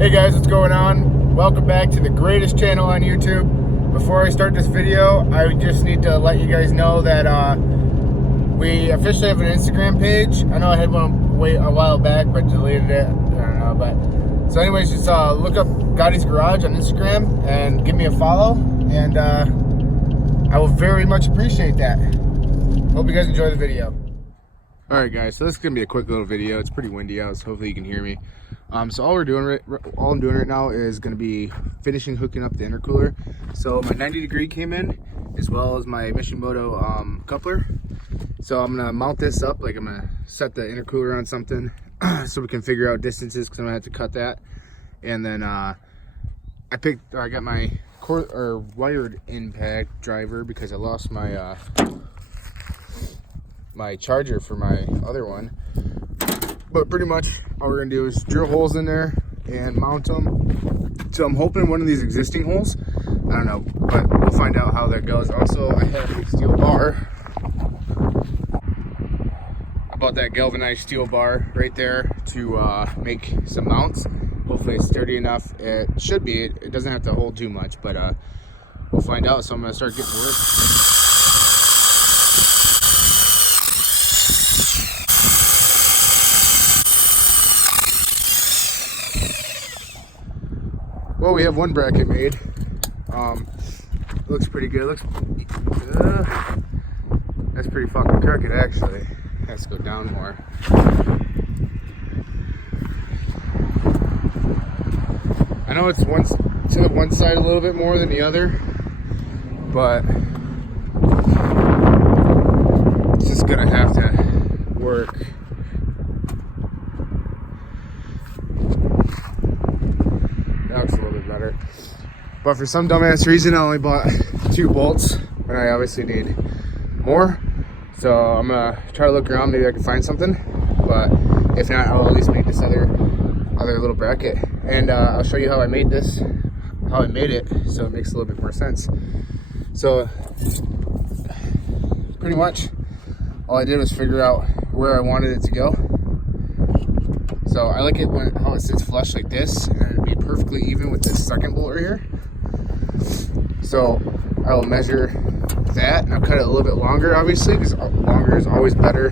Hey guys, what's going on? Welcome back to the greatest channel on YouTube. Before I start this video, I just need to let you guys know that we officially have an Instagram page. I know I had one a while back, but deleted it. I don't know, but so anyways, just look up Gotti's Garage on Instagram and give me a follow, and I will very much appreciate that. Hope you guys enjoy the video. Alright guys, so this is going to be a quick little video. It's pretty windy out, so hopefully you can hear me. So all I'm doing right now is going to be finishing hooking up the intercooler. So my 90 degree came in, as well as my Mishimoto coupler. So I'm going to mount this up, like I'm going to set the intercooler on something so we can figure out distances, because I'm going to have to cut that. And then I got my wired impact driver because I lost my my charger for my other one. But pretty much all we're gonna do is drill holes in there and mount them. So I'm hoping one of these existing holes, I don't know, but we'll find out how that goes. Also, I have a steel bar. I bought that galvanized steel bar right there to make some mounts. Hopefully it's sturdy enough. It should be. It doesn't have to hold too much, but we'll find out. So I'm gonna start getting to work. Well, we have one bracket made. Looks pretty good. That's pretty fucking crooked, actually. Has to go down more. I know it's to the one side a little bit more than the other, but it's just gonna have to work. That looks a little bit better. But for some dumbass reason, I only bought 2 bolts, and I obviously need more. So I'm gonna try to look around, maybe I can find something. But if not, I'll at least make this other little bracket. And I'll show you how I made it, so it makes a little bit more sense. So pretty much all I did was figure out where I wanted it to go. So I like it how it sits flush like this, and it'd be perfectly even with this second bolt right here. So I will measure that, and I'll cut it a little bit longer, obviously, because longer is always better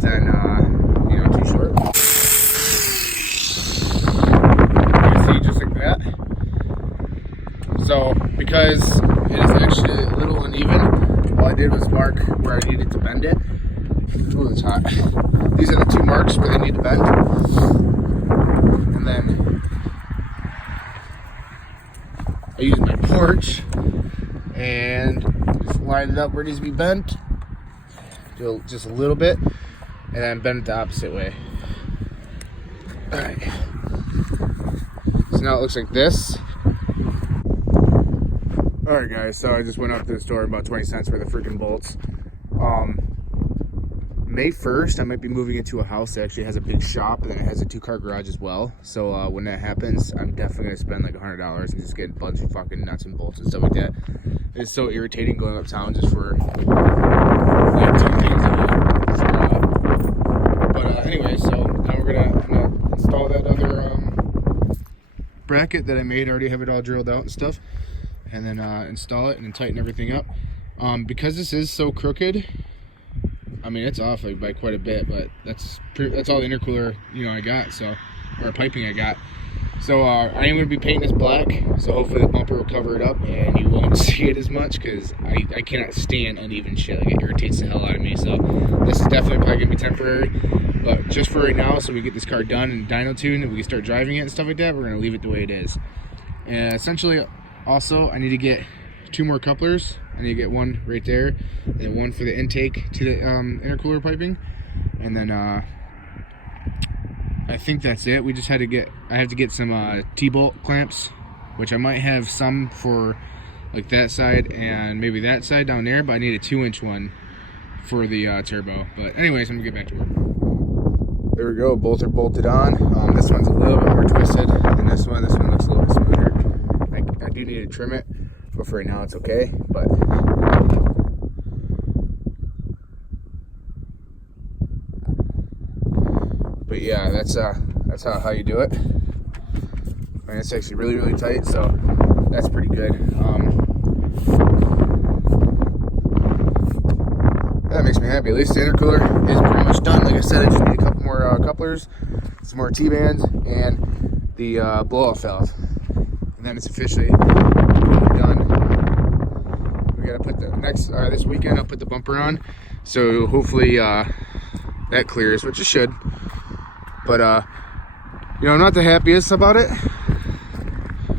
than too short. You can see just like that. So because it is actually a little uneven, all I did was mark where I needed to bend it. Ooh, it's hot. These are the 2 marks where they need to bend. And then I use my torch and just line it up where it needs to be bent. Do just a little bit, and then bend it the opposite way. Alright. So now it looks like this. Alright guys, so I just went up to the store, about 20 cents for the freaking bolts. May 1st, I might be moving into a house that actually has a big shop, and then it has a 2-car garage as well. So when that happens, I'm definitely going to spend like $100 and just get a bunch of fucking nuts and bolts and stuff like that. It's so irritating going uptown just for like 2 things. But anyway, so now I'm gonna install that other bracket that I made. I already have it all drilled out and stuff. And then install it and then tighten everything up. Because this is so crooked, I mean, it's off like by quite a bit, but that's all the intercooler I got, or piping I got. So I am going to be painting this black, so hopefully the bumper will cover it up and you won't see it as much, because I cannot stand uneven shit. Like, it irritates the hell out of me. So this is definitely probably going to be temporary, but just for right now, so we get this car done and dyno tuned and we can start driving it and stuff like that, we're going to leave it the way it is. And essentially, also, I need to get 2 more couplers. I need to get one right there, and one for the intake to the intercooler piping, and then I think that's it. I have to get some T-bolt clamps, which I might have some for like that side and maybe that side down there, but I need a 2-inch one for the turbo. But anyways, I'm gonna get back to work. There we go, both are bolted on. This one's a little bit more twisted than this one. This one looks a little bit smoother. I do need to trim it, but for right now it's okay. But yeah, that's how you do it. I mean, it's actually really, really tight, so that's pretty good. That makes me happy. At least the intercooler is pretty much done. Like I said, I just need a couple more couplers, some more T-bands, and the blow-off valve. And then it's officially done. We gotta put the this weekend, I'll put the bumper on. So hopefully that clears, which it should. But you know, I'm not the happiest about it.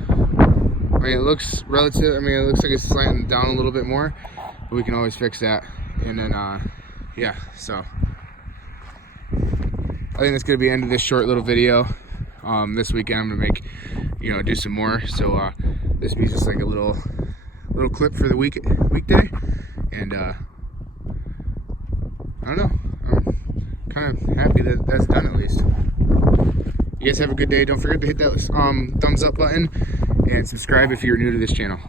I mean, it looks relative. I mean, it looks like it's slanting down a little bit more, but we can always fix that. And then, yeah. So I think that's gonna be the end of this short little video. This weekend I'm gonna make, you know, do some more. So this be just like a little clip for the weekday, and I don't know. I'm kind of happy that that's done at least. You guys have a good day. Don't forget to hit that thumbs up button and subscribe if you're new to this channel.